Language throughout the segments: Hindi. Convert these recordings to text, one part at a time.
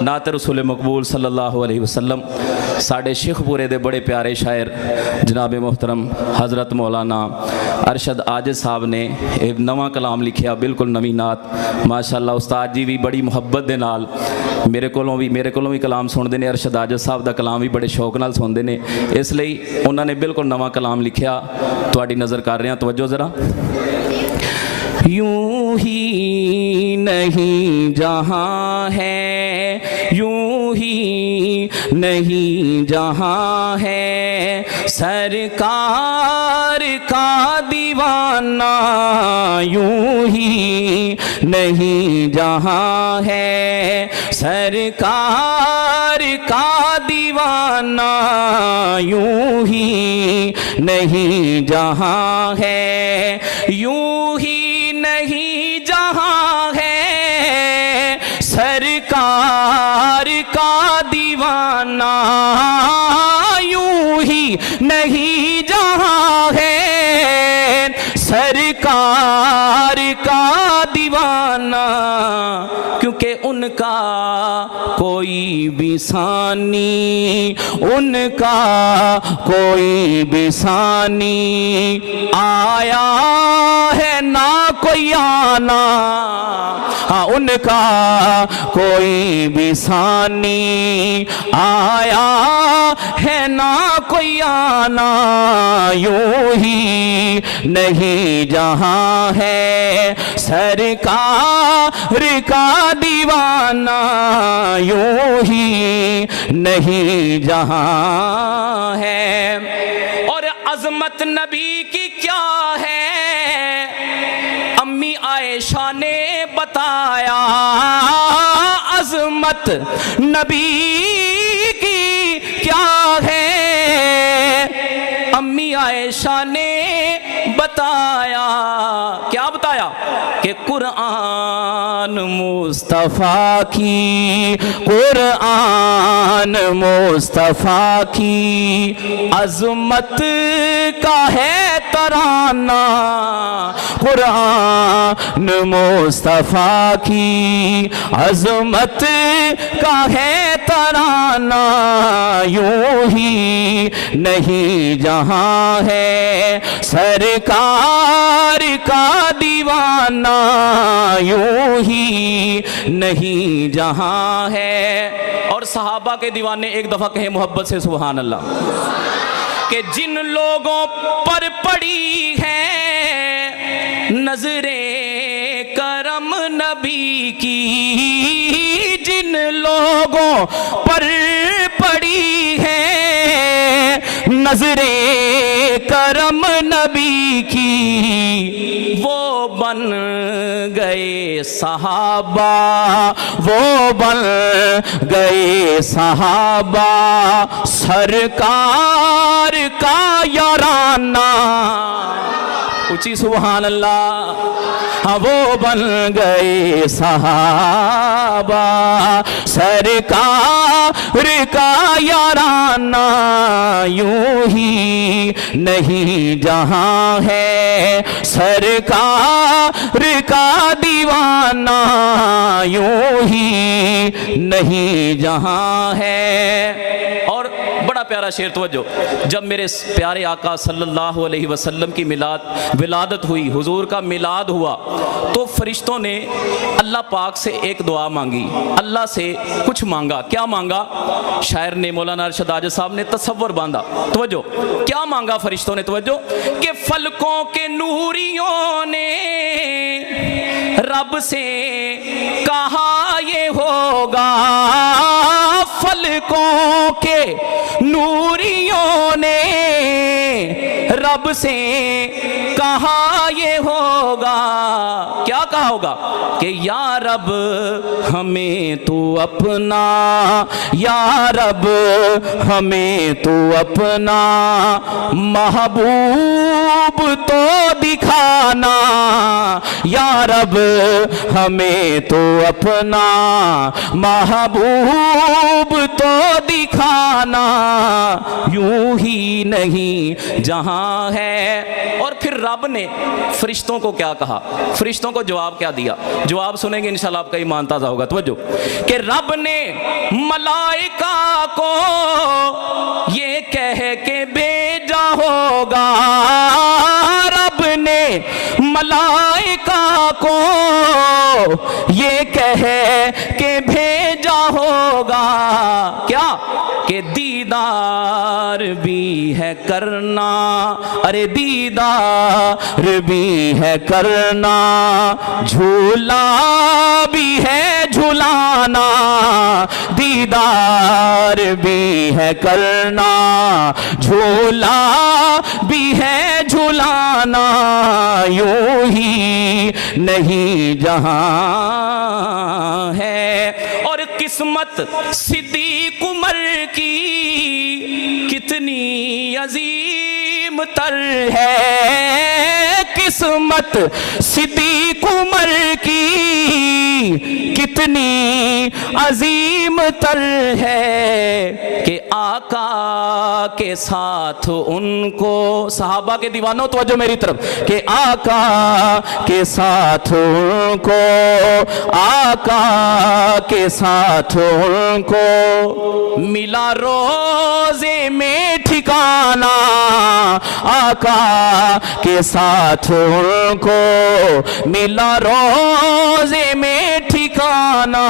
नात रसूल मकबूल सल्लल्लाहु अलैहि वसल्लम साढ़े शेखपुरे दे बड़े प्यारे शायर जनाब मोहतरम हज़रत मौलाना अरशद आजिज़ साहब ने एक नवा कलाम लिखिया, बिल्कुल नवी नात। माशाअल्लाह उस्ताद जी भी बड़ी मुहब्बत दे नाल मेरे कोलों भी कलाम सुनते हैं। अरशद आजिज़ साहब का कलाम भी बड़े शौक नाल सुनते हैं, इसलिए उन्होंने बिल्कुल नवा कलाम लिखिया, तुहाडी नज़र कर रहे हैं, तवज्जो ज़रा। यूं ही नहीं जहाँ है, यूं ही नहीं जहाँ है, सरकार का दीवाना यूं ही नहीं जहाँ है, सरकार का दीवाना यूं ही नहीं जहाँ है, यूं ही नहीं जहाँ है, सरकार का दीवाना यूं ही नहीं जहाँ है, सरकार का दीवाना। क्योंकि उनका कोई भी सानी, उनका कोई भी सानी आया है ना कोई आना, हाँ उनका कोई भी सानी आया है ना कोई आना, यूं ही नहीं जहाँ है, सरकार का दीवाना यूं ही नहीं जहाँ है। और अजमत नबी की क्या है, अम्मी आयशा ने बताया, अजमत नबी की क्या है, अम्मी आयशा ने बताया, क्या बताया कि कुरान मुस्तफ़ा की, कुरान मुस्तफ़ा की अज़मत का है तराना, कुरान मुस्तफ़ा की अज़मत का है तराना, यूं ही नहीं जहाँ है, सरकार का दीवाना यूं ही नहीं जहाँ है। और सहाबा के दीवाने एक दफ़ा कहे मोहब्बत से सुभान अल्लाह, कि जिन लोगों पर पड़ी है नजरे करम नबी की, जिन लोगों पर पड़ी है नजरे करम नबी की, वो बन गए सहाबा, वो बन गए सहाबा, सरकार का याराना, ऊंची सुभान अल्लाह, हाँ वो बन गए सहाबा, सरकार का याराना यूं ही नहीं जहाँ है, सरकार का दीवाना यूं ही नहीं जहाँ है। और बड़ा प्यारा शेर तवज्जो, जब मेरे प्यारे आका सल्लल्लाहु अलैहि वसल्लम की विलादत हुई, हुजूर का मिलाद हुआ, तो फरिश्तों ने अल्लाह पाक से एक दुआ मांगी, अल्लाह से कुछ मांगा। क्या मांगा? शायर ने, मौलाना अरशद आजिज़ साहब ने तसव्वुर बांधा। तवज्जो, क्या मांगा फरिश्तों ने? तवज्जो, कि फलकों के नूरियों ने रब से कहा ये होगा, फलकों के नूरियों ने रब से कहा ये होगा। क्या कहा होगा? कि या रब हमें तू अपना, या रब हमें तू अपना महबूब तो दिखाना, या रब हमें तो अपना महबूब तो दिखाना, यूं ही नहीं जहां है। और फिर रब ने फरिश्तों को क्या कहा, फरिश्तों को जवाब क्या दिया, जवाब सुनेंगे इंशाल्लाह आपका ईमान ताज़ा होगा। तवज्जो कि रब ने मलाइका को ये कह के भेजा होगा, रब ने मलाइका को ये कह के भेजा होगा क्या कि दीदार भी है करना, अरे दीदार भी है करना, झूला भी है झुलाना, दीदार भी है करना, झूला भी है झुलाना, यूं ही नहीं जहां है। और किस्मत सिद्दीक उमर की कितनी अजीम तर है, किस्मत सिद्दीक उमर की कितनी अजीम तर है कि आका के साथ उनको, सहाबा के दीवानों तवज्जो मेरी तरफ, कि आका के साथ उनको, आका के साथ उनको मिला रोजे में ठिकाना, आका के साथ उनको मिला रोजे में ठिकाना,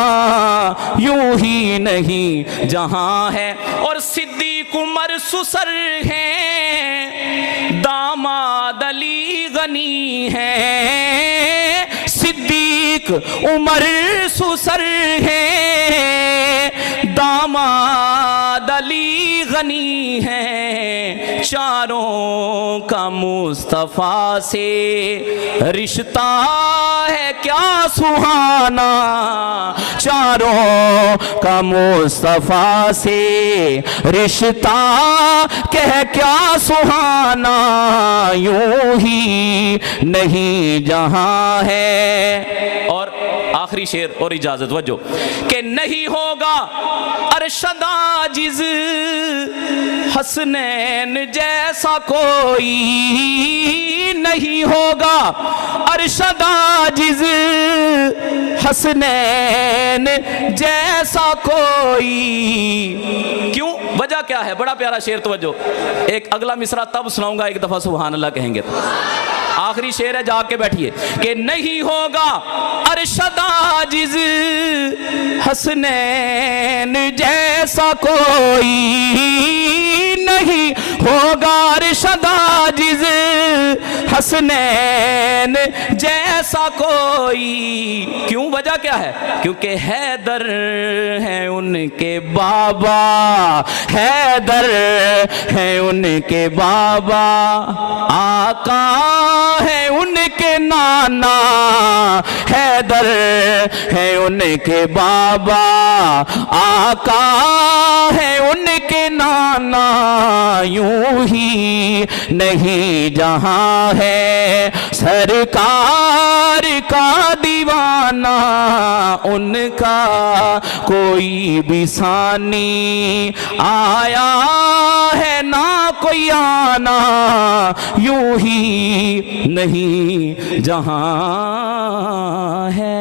यूं ही नहीं जहां है। और सिद्दीक उमर सुसर हैं, दामाद अली गनी हैं, सिद्दीक उमर सुसर हैं, दामाद अली गनी हैं, चारों का मुस्तफा से रिश्ता है क्या सुहाना, चारों का मुस्तफा से रिश्ता कह क्या सुहाना, यूं ही नहीं जहां है। और आखिरी शेर और इजाजत वजो कि नहीं होगा अरशद आजिज हसनैन जैसा कोई, नहीं होगा अरशद आजिज हसनैन जैसा कोई। क्यों, वजह क्या है? बड़ा प्यारा शेर, तवज्जो। एक अगला मिसरा तब सुनाऊंगा, एक दफा सुभान अल्लाह कहेंगे तो। आखिरी शेर है, जाग के बैठिए कि नहीं होगा अरशद आजिज हसनैन जैसा कोई, नहीं होगा अरशद आजिज हसनैन जैसा कोई। क्यों, वजह क्या है? क्योंकि हैदर है उनके बाबा, हैदर है उनके बाबा, आका है उनके नाना, हैदर है उनके बाबा, आका है उनके नाना, यूं ही नहीं जहां है सरकार का दीवाना, उनका कोई भी सानी आया है ना कोई आना, यूं ही नहीं जहां है।